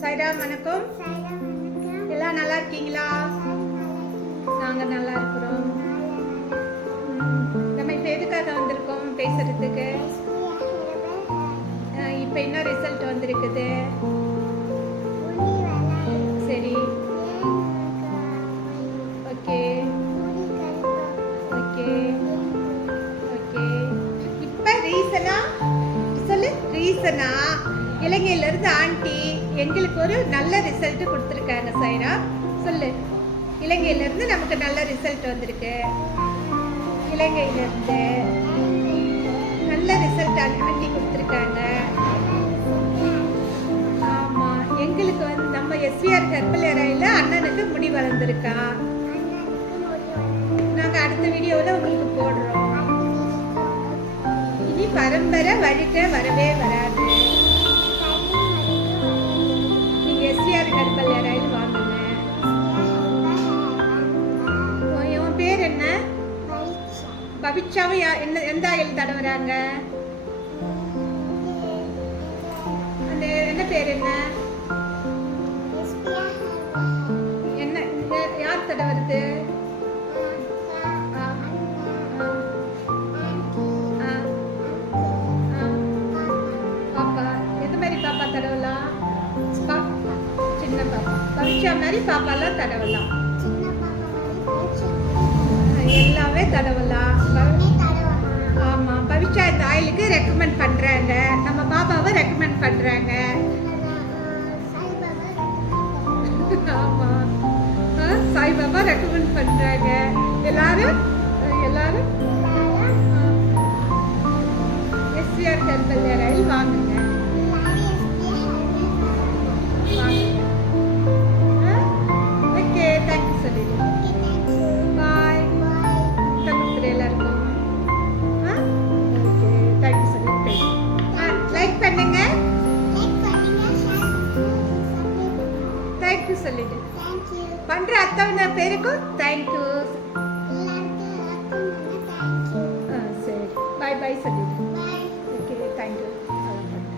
சைரா வணக்கம். எல்லாம் நல்லா இருக்கீங்களா? நாங்க நல்லா இருக்கிறோம். நம்ம இப்போ எதுக்காக வந்திருக்கோம் பேசுறதுக்கு? இப்போ என்ன ரிசல்ட் வந்திருக்குது? சரி. ஓகே. ஓகே. ஓகே. இப்போ ரீசனா சொல்லு. ரீசனா இலங்கையில இருந்து ஆண்டி எங்களுக்கு ஒரு நல்ல ரிசல்ட் கொடுத்துருக்காங்க சைரா சொல்லு. இலங்கையில இருந்து நமக்கு நல்ல ரிசல்ட் வந்திருக்கு. இலங்கையில இருந்து நல்ல ரிசல்ட் ஆண்டி கொடுத்துருக்காங்க. ஆமா எங்களுக்கு வந்து நம்ம எஸ்விஆர் கற்பலரையில் அண்ணனுக்கு முடி வளர்ந்துருக்கான். நாங்கள் அடுத்த வீடியோவில் உங்களுக்கு போடுறோம். இனி பரம்பரை வழிக்க வரவே வராது. பவிச்சாவும் என்ன எந்த ஆயில் தடவுறாங்க அந்த என்ன பேர் என்ன என்ன யார் தடவுறது பாப்பா எந்த மாதிரி பாப்பா தடவலாம் சின்ன பாப்பா பவிச்சா மாதிரி பாப்பாலாம் தடவலாம் எல்லாமே தடவலாம் ப- ஆமா பவிஷா இந்த ஆயிலுக்கு ரெக்கமெண்ட் பண்றாங்க. நம்ம பாப்பாவை ரெக்கமெண்ட் பண்றாங்க. ஆமா. ஆ, சாய்பாபா ரெக்கமெண்ட் பண்றாங்க. எல்லாரும்? எல்லாரும்? எஸ்விஆர் ஹெர்பல் வாங்குங்க வாங்குங்க. சொல்லிடு பண்ற அத்தனை பேருக்கும் தேங்க்யூ சரி. பாய் பாய் சொல்லி